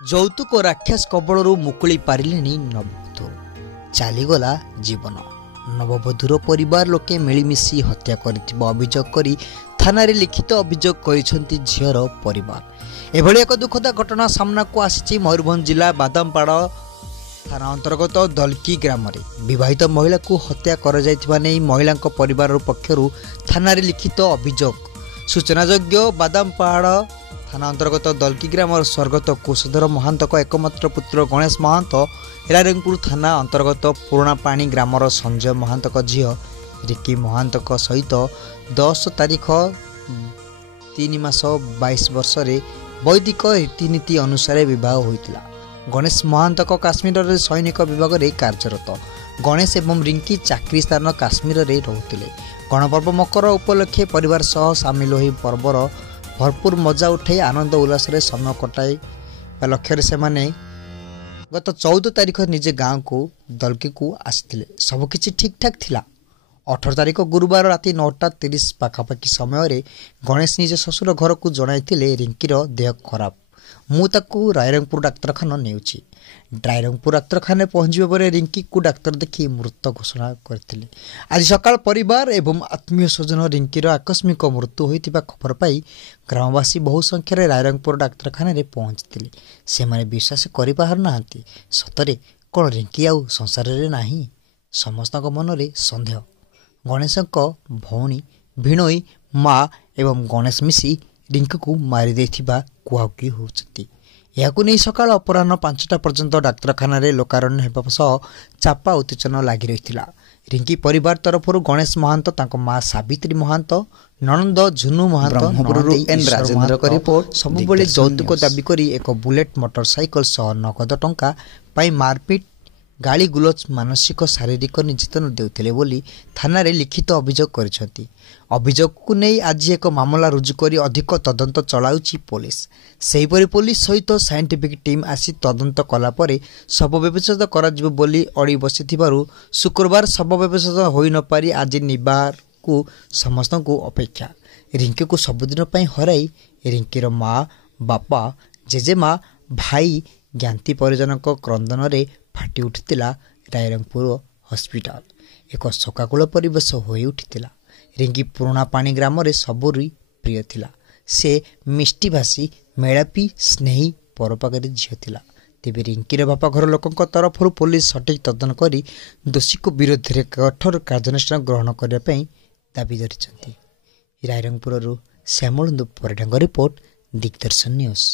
ଯୌତୁକ ରାକ୍ଷସ କବଳରୁ ମୁକୁଳି ପାରିଲେନି ନବବଧୂ। ଚାଲିଗଲା ଜୀବନ। ନବବଧୂର ପରିବାର ଲୋକେ ମିଳିମିଶି ହତ୍ୟା କରିଥିବା ଅଭିଯୋଗ କରି ଥାନାରେ ଲିଖିତ ଅଭିଯୋଗ କରିଛନ୍ତି ଝିଅର ପରିବାର। ଏଭଳି ଏକ ଦୁଃଖଦ ଘଟଣା ସାମ୍ନାକୁ ଆସିଛି ମୟୂରଭଞ୍ଜ ଜିଲ୍ଲା ବାଦାମପାଳ ଥାନା ଅନ୍ତର୍ଗତ ଦଲକି ଗ୍ରାମରେ। ବିବାହିତ ମହିଳାକୁ ହତ୍ୟା କରାଯାଇଥିବା ନେଇ ମହିଳାଙ୍କ ପରିବାର ପକ୍ଷରୁ ଥାନାରେ ଲିଖିତ ଅଭିଯୋଗ। ସୂଚନାଯୋଗ୍ୟ, ବାଦାମପାଳ थाना अंतर्गत दलकी ग्रामर स्वर्गत कुशधर महांतक एकमात्र पुत्र गणेश महांत हिरारंगपुर थाना अंतर्गत पुराणापाणी ग्रामर संजय महांतक झील रिकी महांतक सहित 10 तारीख 3 मास 22 वर्ष वैदिक रीतिनीति अनुसार विवाह होता। गणेश महांतक काश्मीर में सैनिक विभाग में कार्यरत। गणेश एवं रिंकी चाकरी स्थान काश्मीर में रोते। गणपर्व मकर उपलक्षे परिवार सह सामिल हो पर्वर भरपूर मजा उठाई आनंद उल्लास समय कटाइबा लक्ष्य से गत 14 तारीख निजे गाँव को दलकी को आसते। सबकि ठीक ठाक थिला। 18 तारीख गुरुवार राति 9:30 पाखापाखि समय गणेश निज ससुर घर को जणाई रिंकीर देह खराब, मुझे रायरंगपुर डाक्तरखाना नेउछि। रायरंगपुर डाक्तरखाना पहुंचबा पर रिंकी को डाक्तर देखि मृत घोषणा करथिले। आज सकाळ परिवार एवं आत्मीय स्वजन रिंकीर आकस्मिक मृत्यु होइतिबा खबर पाई ग्रामवासी बहु संख्यार रायरंगपुर डाक्तरखाना पहुंचते। से माने विश्वास करि पार नाहंती। सतरे कोन रिंकी आउ संसार रे नाही? समस्त मन रे संदेह। गणेशक भौणी भिणोई माँ एवं गणेश मिसी रिंकी को मारी देथिबा कुहाकुही होउछथि। यहाकु नहीं सकाळ अपराह्न 5टा पर्यंत डाक्तरखाना लोकारण्य हेबा सह चापा उत्तेजना लागि रहिथिला। रिंकी परिवार तरफ गणेश महांत, माँ सावित्री महांत, ननंद झुनु महांत रिपोर्ट सबुबले यौतुक दाबी करी एक बुलेट मोटरसाइकल सह नगद टंका पाई मारपीट गाली गुलज मानसिक शारीरिक निर्यातन देउथिले बोली थाना रे लिखित अभियोग करिसथि। अभियोग को नहीं आज एक मामला रुजु करी अधिक तदंत चलाउछि पुलिस। सेहीपरि पुलिस सहित साइंटिफिक टीम आसी तदंत कला परे शव व्यवस्था करा जिवो बोली अड़ी बसिथिबारु शुक्रवार शव व्यवस्था होई न पारी आज निबार को समस्त को अपेक्षा। रिंकी को सबुदिन पई हराई रिंकीर माँ, बापा, जेजेमा, भाई ज्ञाति परिजनक क्रंदन रे फाटी उठितिला। रायरंगपुर हॉस्पिटल एक शोकाकुल परिवेश होई उठितिला। रिंकी पुराणापाणी ग्राम रे सबुरी प्रिय थिला। से मिष्टी भाषी, मेलापी, स्नेही, परोपकारी झील थिला। तेबे रिंकीर बापा घर लोकंक तरफ पुलिस सठिक तदन करी दोषी को विरोध में कठोर कार्यानुष्ठान ग्रहण करने पई दाबी धरिछंती। रायरंगपुर श्यामल परिडांग रिपोर्ट, दिग्दर्शन न्यूज।